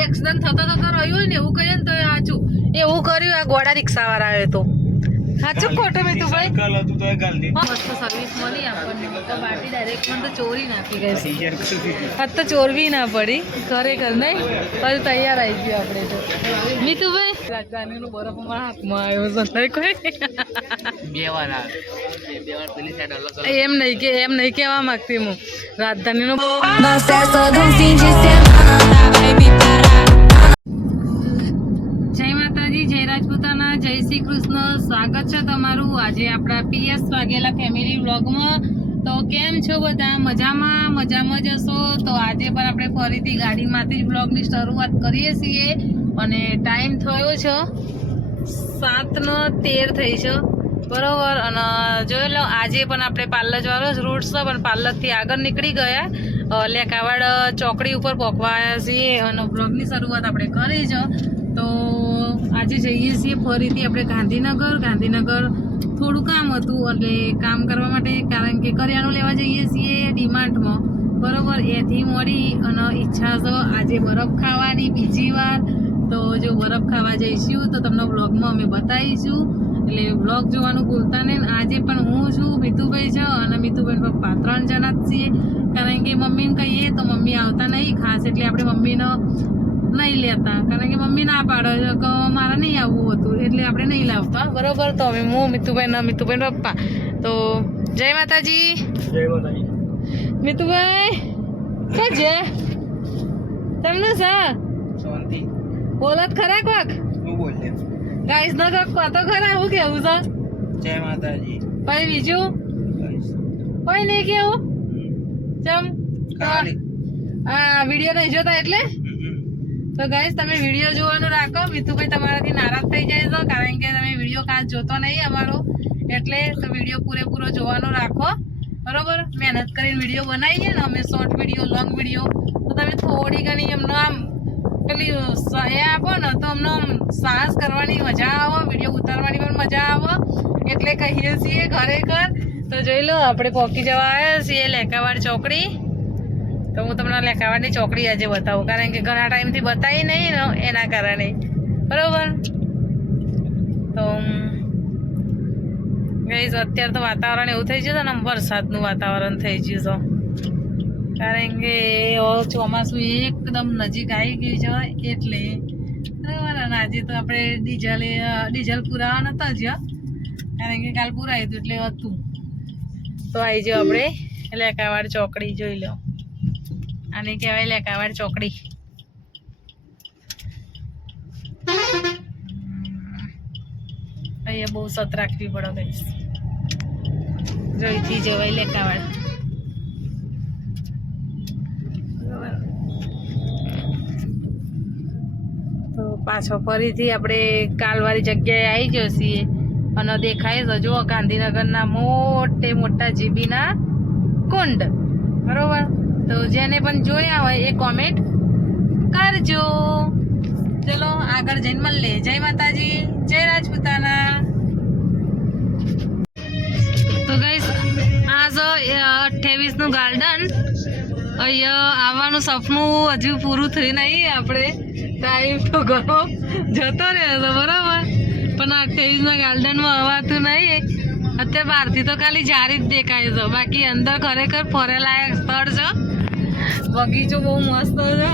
Accident થતો રહ્યો હોય ને એવું કહીએ ને તો સાચું એવું કર્યું આ ગોડા રિક્ષા વાળા આવે તો સાચું ખોટું મેં તું ભાઈ મસ્ત સર્વિસ મળી આપણને તો બાટી ડાયરેક્ટ મને તો ચોરી નાખી ગઈ આજ તો ચોરવી ના પડી ખરેખર નહીં પછી તૈયાર આવી ગયું આપણે તો મીતુભાઈ રાજધાનીનું બરફ અમારા હાથમાં આવ્યો છે કોઈ એમ નહીં કહેવા માંગતી હું રાજધાનીનું જય માતાજી જય રાજપૂતાના જય શ્રી કૃષ્ણ સ્વાગત છે તમારું આજે આપણા PS વાઘેલા ફેમિલી વ્લોગમાં તો કેમ છો બધા મજામાં જ હશો તો આજે પણ આપણે ફરીથી ગાડીમાંથી જ વ્લોગની શરૂઆત કરીએ છીએ અને ટાઈમ થયો છે 7:13 થઈ છે બરોબર અને જોઈ લો આજે પણ આપણે પાર્લર જવાનો રૂટ છે પણ પાર્લરથી આગળ નીકળી ગયા લેકાવાડ ચોકડી ઉપર પહોંચવા આવ્યા છીએ અને બ્લોગની શરૂઆત આપણે કરી છે તો આજે જઈએ છીએ ફરીથી આપણે ગાંધીનગર થોડું કામ હતું એટલે કામ કરવા માટે કારણ કે કરિયાણું લેવા જઈએ છીએ ડીમાર્ટમાં બરોબર એથી મળી અને ઈચ્છા છે આજે બરફ ખાવાની બીજી વાર તો જો બરફ ખાવા જઈશું તો તમને બ્લોગમાં અમે બતાવીશું એટલે બ્લોગ જોવાનું ભૂલતા નહીં આજે પણ હું છું મીતુભાઈ છે અને મીતુભાઈ પપ્પા 3 જણા જ છીએ કારણ કે મમ્મીને કહીએ તો મમ્મી આવતા નહીં ખાસ એટલે આપણે મમ્મીને નહીં લેતા કારણ કે મમ્મી ના પાડે છે કે મારે નહીં આવવું હતું એટલે આપણે નહીં લાવતા બરોબર તો હવે હું મીતુભાઈ પપ્પા તો જય માતાજી મીતુભાઈ શું છે તમને સર બોલત ખરા કોક ગાઈસ નો કોક તો ખરા હું કેવું છે જય માતાજી ભાઈ બીજું કોઈ નહીં કેવું ચમ હા વિડીયો નહીં જોતા એટલે તો ગાઈસ તમે વિડીયો જોવાનું રાખો મીતુભાઈ તમારાથી નારાજ થઈ જાય તો કારણ કે તમે વિડીયો ખાસ જોતો નહીં અમારો એટલે તો વિડીયો પૂરેપૂરો જોવાનું રાખો બરોબર મહેનત કરીને વિડીયો બનાવીએ ને અમે શોર્ટ વિડીયો લોંગ વિડીયો તો તમે થોડી ઘણી એમનો આમ પેલી એ આપો ને તો અમને સાહસ કરવાની મજા આવે વિડીયો ઉતારવાની પણ મજા આવે એટલે કહીએ છીએ ખરેખર તો જોઈ લો આપણે પહોંચી જવા આવ્યા છીએ લેકાવાડ ચોકડી તો હું તમને લેકાવાડની ચોકડી આજે બતાવું કારણ કે ઘણા ટાઈમથી બતાવી નહીં ને એના કારણે બરોબર તો ગાઈસ અત્યારે તો વાતાવરણ એવું થઈ ગયું છે ને વરસાદનું વાતાવરણ થઈ ગયું છે કારણ કે ચોમાસું એકદમ નજીક આવી ગયું છે એટલે બરાબર અને આજે તો આપણે ડીઝલ પુરાવા નતા જ કારણ કે કાલ પુરાયું હતું એટલે હતું તો આવી જાઓ આપણે લેકાવાડ ચોકડી જોઈ લો આને કહેવાય લેકાવાડ ચોકડી અહીંયા બહુ સત રાખવી પડે કઈ જોઈથી જવાય લેકાવાડ તો પાછો ફરીથી આપણે કાલવાળી જગ્યાએ આવી જઈએ અને દેખાય છે જો ગાંધીનગરના મોટા જીબીના કુંડ બરોબર તો જેને પણ જોયા હોય એ કોમેન્ટ કરજો ચલો આગળ જઈને મળીએ જય માતાજી જય રાજપૂતાના તો ગાઈસ આ જો 28નું ગાર્ડન અહીંયા આવવાનું સપનું હજુ પૂરું થયું નહીં આપણે ટાઈમ તો ઘણો જતો રહ્યો હતો બરાબર પણ 28ના ગાર્ડનમાં અવાતું નહીં અત્યારે બહારથી તો ખાલી જારી જ દેખાય છે બાકી અંદર ખરેખર ફરેલાયક સ્થળ છે બગીચો બહુ મસ્ત છે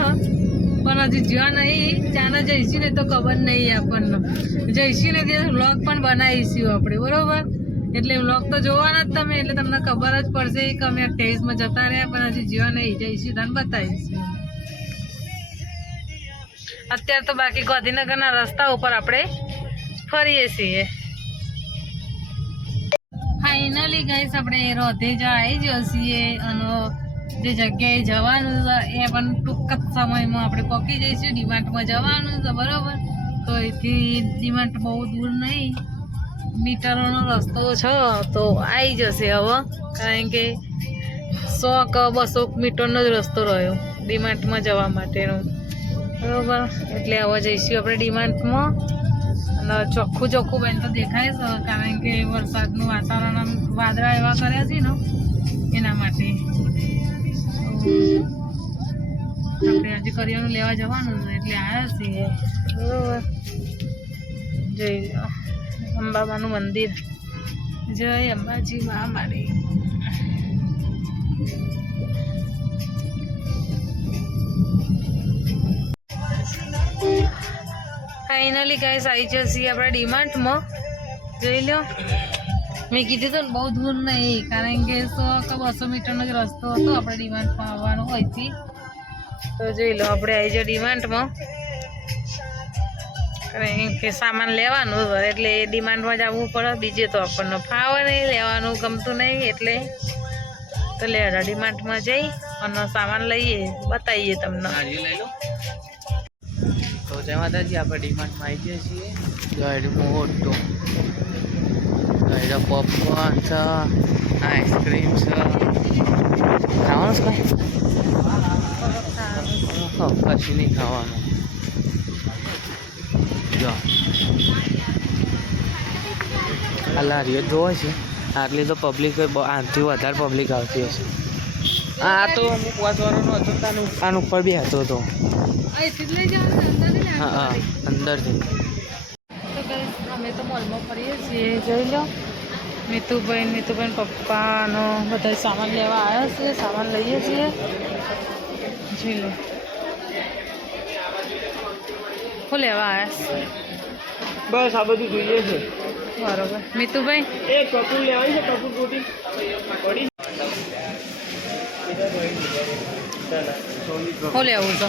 પણ હજી જ્યાં નહીં ચાના જઈશું ને તો ખબર નહીં આપણને જઈશું ને ત્યાં વ્લોગ પણ બનાવીશું આપણે બરોબર એટલે વ્લોગ તો જોવાના જ તમે એટલે તમને ખબર જ પડશે કે અમે 28માં જતા રહ્યા પણ હજી જ્યાં નહીં જઈશું તને બતાવીશું અત્યારે તો બાકી ગાંધીનગરના રસ્તા ઉપર આપણે ફરીએ છીએ ફાઇનલી ગાઈસ આપણે રોધેજા આવી જ છીએ અને જે જગ્યાએ જવાનું છે એ પણ ટૂંક જ સમયમાં આપણે પહોંચી જઈશું ડીમાર્ટમાં જવાનું છે બરાબર તો એથી ડીમાર્ટ બહુ દૂર નહીં મીટરોનો રસ્તો છે તો આવી જશે હવે કારણ કે 100 કે 200 મીટરનો જ રસ્તો રહ્યો ડીમાર્ટમાં જવા માટેનો બરાબર એટલે હવે જઈશું આપણે ડીમાર્ટમાં અને ચોખ્ખું બેન તો દેખાય છે કારણ કે વરસાદનું વાતાવરણ વાદળા એવા કર્યા છે ને એના માટે આપણે આજે કરિયાણું લેવા જવાનું છે એટલે આવ્યા છીએ બરોબર. જય અંબામાનું મંદિર, જય અંબાજી મા મારી. ફાઇનલી ગાઈસ આવી જશે આપણા ડીમાર્ટમાં. જોઈ લો, મેં કીધું તો બહુ દૂર નહીં, કારણ કે 100 કે 200 મીટરનો જ રસ્તો હતો આપણે ડીમાર્ટમાં આવવાનો હોયથી. તો જોઈ લો આપણે આવી જાય ડીમાર્ટમાં, કારણ કે સામાન લેવાનું હોય એટલે ડીમાર્ટમાં જ આવવું પડે. બીજે તો આપણને ફાવે નહીં, લેવાનું ગમતું નહીં એટલે તો લેવા ડીમાર્ટમાં જઈ અને સામાન લઈએ, બતાવીએ તમને. તો જય માતાજી, આપણે ડીમાર્ટમાં આવી જઈએ છીએ. ગાડી મોટો ગાડી પોપકોર્ન છે, આઈસ્ક્રીમ છે, ખાવાનું છે કઈ કશું નહીં ખાવાનું. જો આ લારીઓ જોવે છે, આટલી તો પબ્લિક આનાથી વધારે પબ્લિક આવતી હશે. આ તો અમુક વાસવાળાનો હતો, આન ઉપર બી હતો તો. હા હા, અંદરથી. તો ગાઈસ અમે તો મોલમાં ફરીએ છીએ. જોઈ લો, મીતુભાઈ પપ્પાનો બધા સામાન લેવા આવ્યા છે, સામાન લઈએ છીએ. જોઈ લો, શું લેવા આવ્યા? બસ આ બધું જોઈએ છે. બરોબર. મીતુભાઈ એ કપૂર લેવાય છે, કપૂર કોટી શું લેવું છે?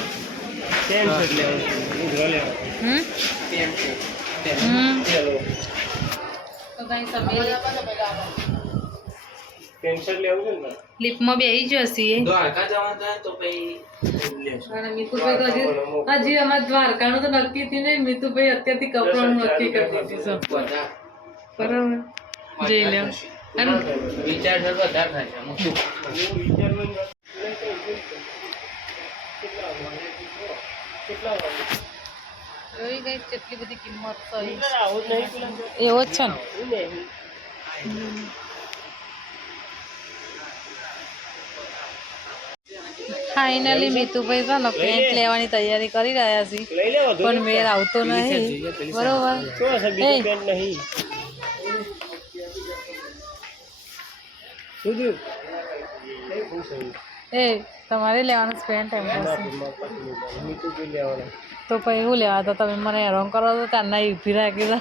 તો ગાઈસ અમે લિફ્ટમાં બેસી જશે. દ્વારકા જવાનું થાય તો પછી અને મીતુભાઈ તો હજી અમારે દ્વારકાનું તો નક્કી થયું નહીં. મીતુભાઈ અત્યારથી કપડાનું નક્કી કરી દીધું છે. બરાબર, જઈ લો. અને વિચાર વધારે થાય છે. જોઈ ગઈ કેટલી બધી કિંમત છે. એવો જ છે ને. ફાઇનલી મીતુભાઈ છે ને પેન્ટ લેવાની તૈયારી કરી રહ્યા છે, પણ મેર આવતો નહીં. બરોબર. એ તમારે લેવાનું પેન્ટ એમ તો પછી શું લેવા તો તમે મને હેરાન કરો તો ત્યારના ઊભી રાખી દો.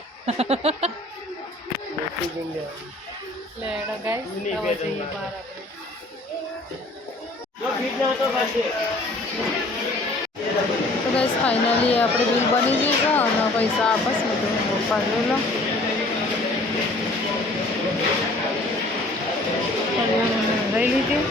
લેડો ગાઈસ, હવે જઈએ બહાર આપણે. તો ગાઈસ ફાઇનલી આપણે બિલ બની ગયું છે અને પૈસા આપસ મેં તમે પપ્પા જોઈ લો. લઈ લીધી.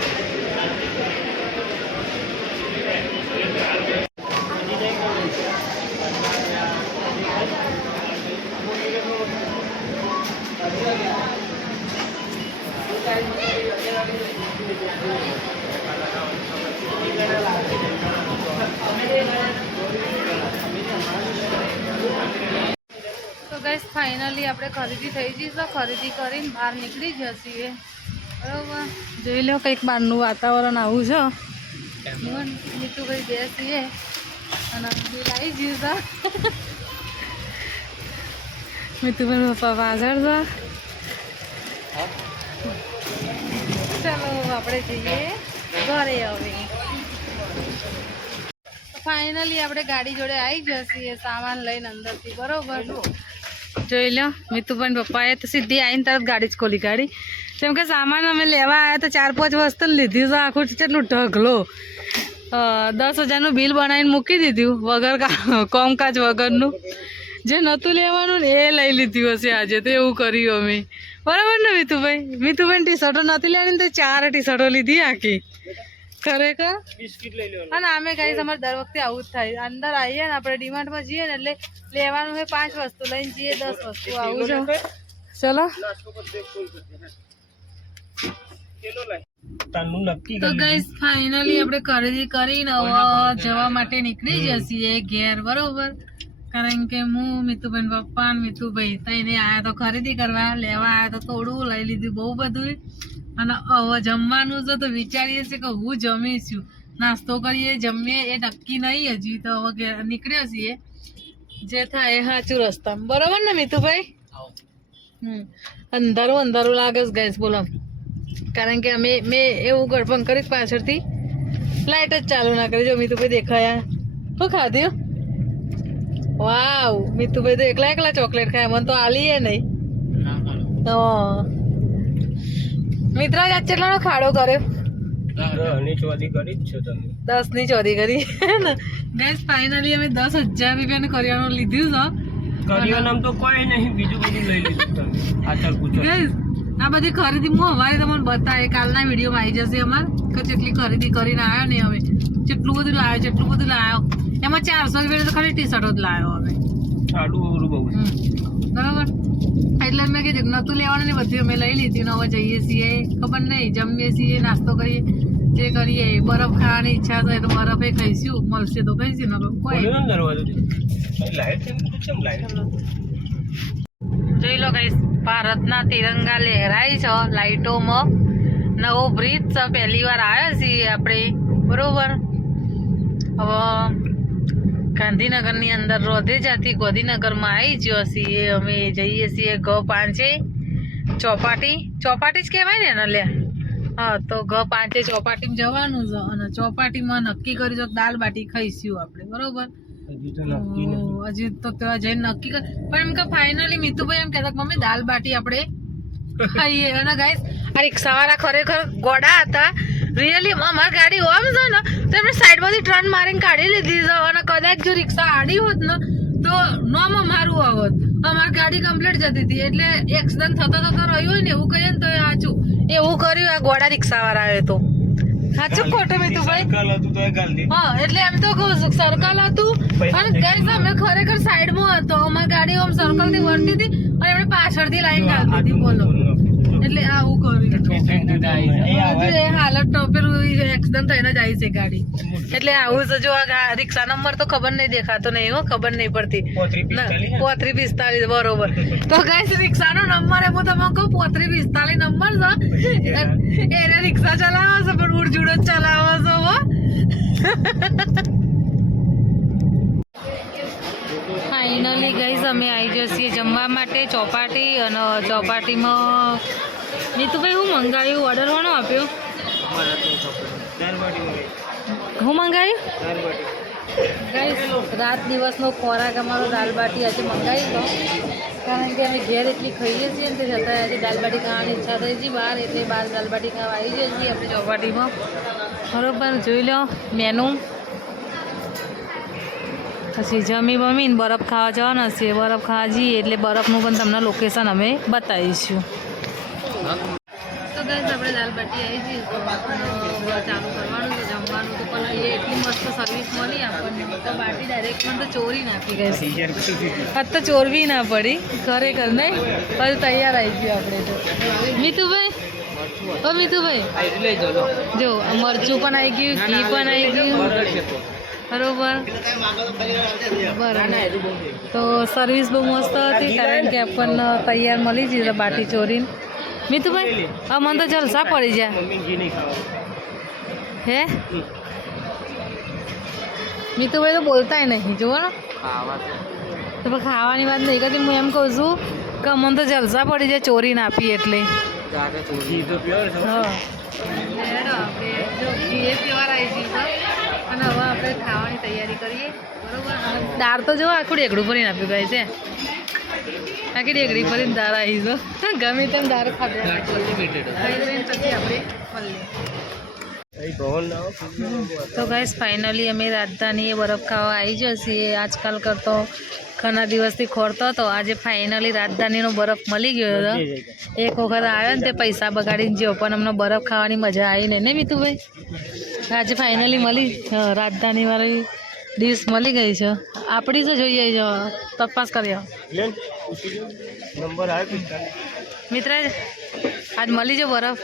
તો ગાઈસ ફાઇનલી આપણે ખરીદી થઈ ગઈ છે. ખરીદી કરીને બહાર નીકળી જશે. બરાબર. જોઈ લો કંઈક બહારનું વાતાવરણ આવું છે. મીતુભાઈ બેસીએ અને બિલ આવી ગયું છે. મીતુભાઈ પપ્પા પાછળ છે. ચાલો આપણે જઈએ ઘરે. હવે ફાઇનલી આપણે ગાડી જોડે આવી જશે સામાન લઈને અંદરથી. બરોબર. જોઈ લો, મીતુભાઈ પપ્પાએ તો સીધી આવીને તરત ગાડી જ ખોલી કાઢી. કેમ કે સામાન અમે લેવા આવ્યા તો 4-5 વસ્તુ લીધી છે. આખું કેટલું ઢગલો 10,000નું બિલ બનાવીને મૂકી દીધું વગર કોમકાજ વગરનું. જે નહોતું લેવાનું ને એ લઈ લીધું હશે આજે તો. એવું કર્યું અમે. બરાબર ને મીતુભાઈ? મીતુભાઈ ટી-શર્ટો નથી લેવાની તો 4 ટી-શર્ટો લીધી આખી. ખરેખર. અને અમે ગાઈસ અમારે દર વખતે આવું જ થાય. અંદર આવીએ ને આપણે ડીમાર્ટમાં જઈએ ને એટલે લેવાનું હોય 5 વસ્તુ લઈને જઈએ 10 વસ્તુ. આવું છે. ચલો તો ગાઈસ ફાઇનલી આપણે ખરીદી કરીને હવે જવા માટે નીકળી જઈએ ઘેર. બરોબર. કારણ કે હું મીતુભાઈ પપ્પા ને મીતુભાઈ તઈને આવ્યા તો ખરીદી કરવા. લેવા આવ્યા તો થોડું લઈ લીધું, બહુ બધું. અને હવે જમવાનું છે તો વિચારીએ છીએ કે હું જમીશું. નાસ્તો કરીએ જમીએ એ નક્કી નહીં હજી તો હવે નીકળ્યા છીએ જે થાય એ સાચું રસ્તામાં બરોબર ને મિતુભાઈ અંધારું અંધારું લાગે છે ગેસ બોલો કારણ કે મેં એવું ગડપણ કરી પાછળથી લાઇટ જ ચાલુ ના કરી જો મિતુભાઈ દેખાયા શું ખાધ્યું વાવ મિતુભાઈ તો એકલા એકલા ચોકલેટ ખાય મને તો આલીએ નહીં મિત્રાજ આજ કેટલાનો ખાડો કર્યો 10 ની ચોરી કરી ગેસ ફાઇનલી અમે 10,000 રૂપિયાનું કરિયાણું લીધું છે કરિયાણામાં તો કોઈ નહીં બીજું બધું લઈ લીધું તમે આચાર પૂછો ગેસ આ બધી ખરીદી હું અમારે તમને બતાવે કાલના વિડીયોમાં આવી જશે અમારે કે જેટલી ખરીદી કરીને આવ્યો ને હવે જેટલું બધું લાવ્યો એમાં 400 રૂપિયા તો ખાલી ટી શર્ટો જ લાવ્યો હવે બરાબર એટલે મેં કીધું નતું લેવાનું ને બધું અમે લઈ લીધી ને હવે જઈએ છીએ ખબર નહીં જમીએ છીએ નાસ્તો કરીએ જે કરીએ બરફ ખાવાની ઈચ્છા થાય તો બરફે ખાઈશું મળશે તો ખાઈશું ને કોઈ જોઈ લો કઈ ભારતના તિરંગા લહેરાય છે લાઇટોમાં નવો બ્રિજ છે પહેલી વાર આવ્યા છીએ આપણે બરોબર હવે ગાંધીનગરની અંદર રોધેજાથી ગાંધીનગરમાં આવી ગયો છીએ અમે જઈએ છીએ G5 ચોપાટી જ કહેવાય ને એને લે હા તો G5 ચોપાટીમાં જવાનું છે અને ચોપાટીમાં નક્કી કર્યું છે દાલ બાટી ખાઈશું આપણે બરોબર હજી તો ત્યાં જઈને નક્કી કર પણ એમ કે ફાઇનલી મિતુભાઈ એમ કહેતા મમ્મી દાલ બાટી આપણે ખાઈએ અને ગાઈસ આ રિક્ષાવાળા ખરેખર ગોડા હતા રિયલી અમારી ગાડી ઓમ છે ને તો એમણે સાઈડમાંથી ટર્ન મારીને કાઢી લીધી છે અને કદાચ જો રિક્ષા આડી હોત ને તો નોમ અમારું આવત અમારી ગાડી કમ્પ્લીટ જતી હતી એટલે એક્સિડન્ટ થતો રહ્યો હોય ને એવું કહીએ ને તો સાચું એવું કર્યું આ ગોડા રિક્ષાવાળાએ તો સાચું ખોટું મિતુભાઈ હા એટલે એમ તો કહું છું સર્કલ હતું અને ગાઈસ અમે ખરેખર સાઈડમાં હતો અમારી ગાડી આમ સર્કલ થી વળતી હતી અને એમણે પાછળથી લાઈન કાઢી હતી બોલો એટલે આવું કર્યું હાલત પેલું એક્સિડન્ટ થઈને જાય છે ગાડી એટલે આવું છે જો આ રિક્ષા નંબર તો ખબર નહીં દેખાતો નહીં હો ખબર નહીં પડતી 3545 બરોબર તો ગાઈસ રિક્ષાનો નંબર એ હું તમને કહું 3545 નંબર છે એને રિક્ષા ચલાવો છો પણ ઉડજુડ જ ચલાવો છો હો ફાઇનલી ગાઈસ અમે આવી જઈએ છીએ જમવા માટે ચોપાટી અને ચોપાટીમાં મિતુભાઈ હું મંગાવ્યું ઓર્ડર કોનો આપ્યો હું મંગાવ્યું ગાઈસ રાત દિવસનો ખોરાક અમારો દાલ બાટી આજે મંગાવી દો કારણ કે અમે ઘેર એટલી ખાઈએ છીએ ને તે છતાં આજે દાલ બાટી ખાવાની ઈચ્છા થઈ હતી બહાર એટલે બહાર દાલ બાટી ખાવા આવી જઈએ છીએ આપણે ચોપાટીમાં બરોબર જોઈ લો મેનુ પછી જમી બમીને બરફ ખાવા જવાના છે બરફ ખાવા જઈએ એટલે બરફનું પણ તમને લોકેશન અમે બતાવીશું તો ગાઈસ આપણે દાલ બાટી આવી જઈએ તો ચાલુ કરવાનું છે જમવાનું તો પણ એ એટલી મસ્ત સર્વિસ મળી આપણને તો બાટી ડાયરેક્ટ મને તો ચોરી નાખી ગઈ આજ તો ચોરવી ના પડી ખરેખર નહીં પછી તૈયાર આવી ગયું આપણે તો મિતુભાઈ ઓ મિતુભાઈ જો મરચું પણ આવી ગયું ઘી પણ આવી ગયું બરોબર તો સર્વિસ બહુ મસ્ત હતી કારણ કે આપણને તૈયાર મળી જશે બાટી ચોરીને મિતુભાઈ આ મને તો જલસા પડી જાય હે મિતુભાઈ તો બોલતાય નહીં જુઓ ને તો ખાવાની વાત નહીં કરતી હું એમ કહું છું કે મને તો જલસા પડી જાય ચોરીને આપી એટલે હા ઘી પ્યોર આવી ગયું અને હવે આપણે ખાવાની તૈયારી કરીએ બરોબર દાળ તો જો આખું ડેગડું ભરીને આપ્યું ગાય છે આખી ડેગડી ભરીને દાળ આવી જો ગમે તેમ દાળ ખાધે પછી આપણે તો ગાઈસ ફાઇનલી અમે રાજધાનીએ બરફ ખાવા આવી જશે આજકાલ કરતો ઘણા દિવસથી ખોરતો હતો આજે ફાઇનલી રાજધાનીનો બરફ મળી ગયો હતો એક વખત આવ્યો ને તે પૈસા બગાડીને જ્યો પણ અમને બરફ ખાવાની મજા આવી ને મિતુભાઈ આજે ફાઇનલી મળી રાજધાનીવાળી ડીશ મળી ગઈ છે આપણી તો જોઈએ જો તપાસ કરી મિત્ર આજ મળી જો બરફ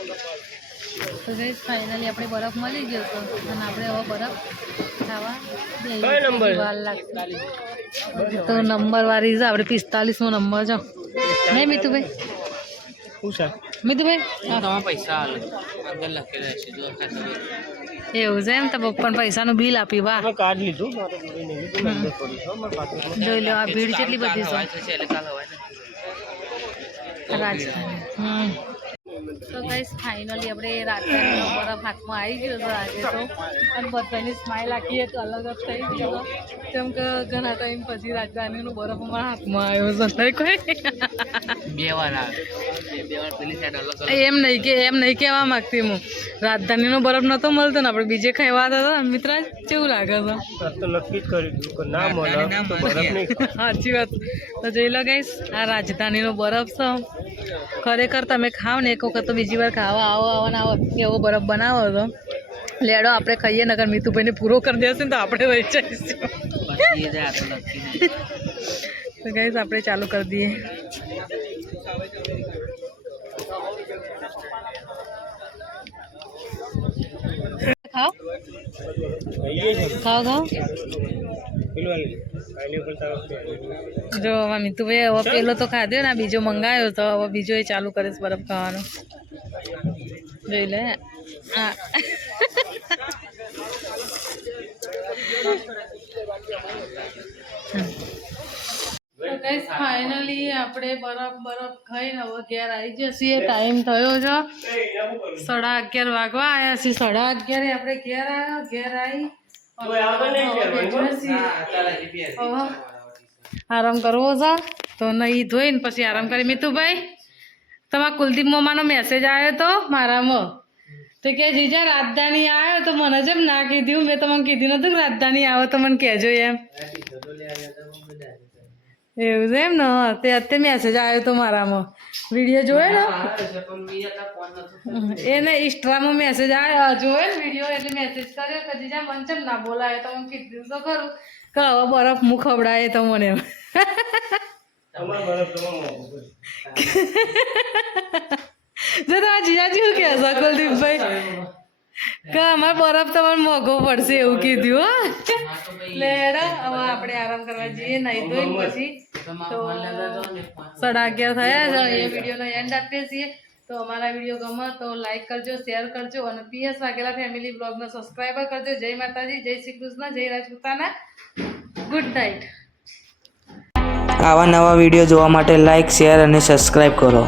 તો ગાઈસ ફાઇનલી આપણે બરફ મળી ગયો હતો અને આપણે હવે બરફ ખાવા વાર લાગશે તો નંબર વાળી છે આપણે 45મો નંબર છે નહીં મિતુભાઈ શું છે મિતુભાઈ તમે પૈસા આલો અંદર લખેલું હશે જો ખાતું એવું છે એમ તો પપ્પાને પૈસાનું બિલ આપી વાહ કાર્ડ લીધું જોઈ લો આ ભીડ કેટલી બધી છે એટલે કાલ હવાય રાજધાની તો ગાઈસ ફાઇનલી આપણે રાજધાનીનો બરફ હાથમાં આવી ગયો હતો આજે તો અને બધાની સ્માઇલ આખી એક અલગ જ થઈ ગયો હતો કેમ કે ઘણા ટાઈમ પછી રાજધાનીનો બરફ અમારા હાથમાં આવ્યો છે કોઈ બે વાર પેલી સાઈડ અલગ એમ નહીં કહેવા માંગતી હું રાજધાનીનો બરફ નહોતો મળતો ને આપણે બીજે ખાવા હતા મિત્ર કેવું લાગે છે તો નક્કી જ કરી ના મળે તો બરફ નહીં સાચી વાત તો જોઈ લો ગાઈસ આ રાજધાનીનો બરફ છે ખરેખર તમે ખાઓ ને એક વખત તો બીજી વાર ખાવા આવો ને આવો એવો બરફ બનાવો તો લેડો આપણે ખાઈએ નગર મીતુભાઈને પૂરો કરી દેશે ને તો આપણે રહી જઈશું તો ગાઈસ આપણે ચાલુ કરી દઈએ ખાઓ ખાઓ ખાઓ જો હવે મીતુભાઈ હવે પેલો તો ખાધો ને બીજો મંગાવ્યો તો હવે બીજો એ ચાલુ કરે છે બરફ ખાવાનો જોઈ લે હા ફાઇનલી આપણે બરફ ખાઈને હવે ઘેર આવી જઈએ ટાઈમ થયો છે 11:30 વાગવા આવ્યા છીએ 11:30 આપણે ઘેર આવી આરામ કરવો છે તો નહીં ધોઈને પછી આરામ કરી મીતુભાઈ તમારા કુલદીપ મોમાનો મેસેજ આવ્યો તો મારામાં તો કે જીજા રાજધાની આવ્યો તો મને જેમ ના કીધું મેં તમને કીધું નતું કે રાજધાની આવો તો મને કહેજો એમ એવું છે એમ ને તે અત્યારે મેસેજ આવ્યો તો મારામાં વિડીયો જોયો ને એને ઇન્સ્ટામાં મેસેજ આવ્યો જોયો ને વિડીયો એટલે મેસેજ કર્યો કે જીજા મને ચમ ના બોલાય તો મને કીધું તો ખરું કે હવે બરફ મું ખવડાય તો મને એમ જો તમારા જીજાજી શું કહેશો કુલદીપભાઈ કે અમારે બરફ તમારે મોંઘો પડશે એવું કીધું હો લેડો હવે આપણે આરામ કરવા જઈએ નહીં ધોઈને પછી તો 11:30 થયા છે એ વિડીયોનો એન્ડ આપીએ છીએ તો અમારા વિડીયો ગમે તો લાઈક કરજો શેર કરજો અને PS વાઘેલા ફેમિલી બ્લોગને સબસ્ક્રાઈબર કરજો જય માતાજી જય શ્રી કૃષ્ણ જય રાજપૂતાના ગુડ નાઇટ આવા નવા વિડીયો જોવા માટે લાઈક શેર અને સબસ્ક્રાઈબ કરો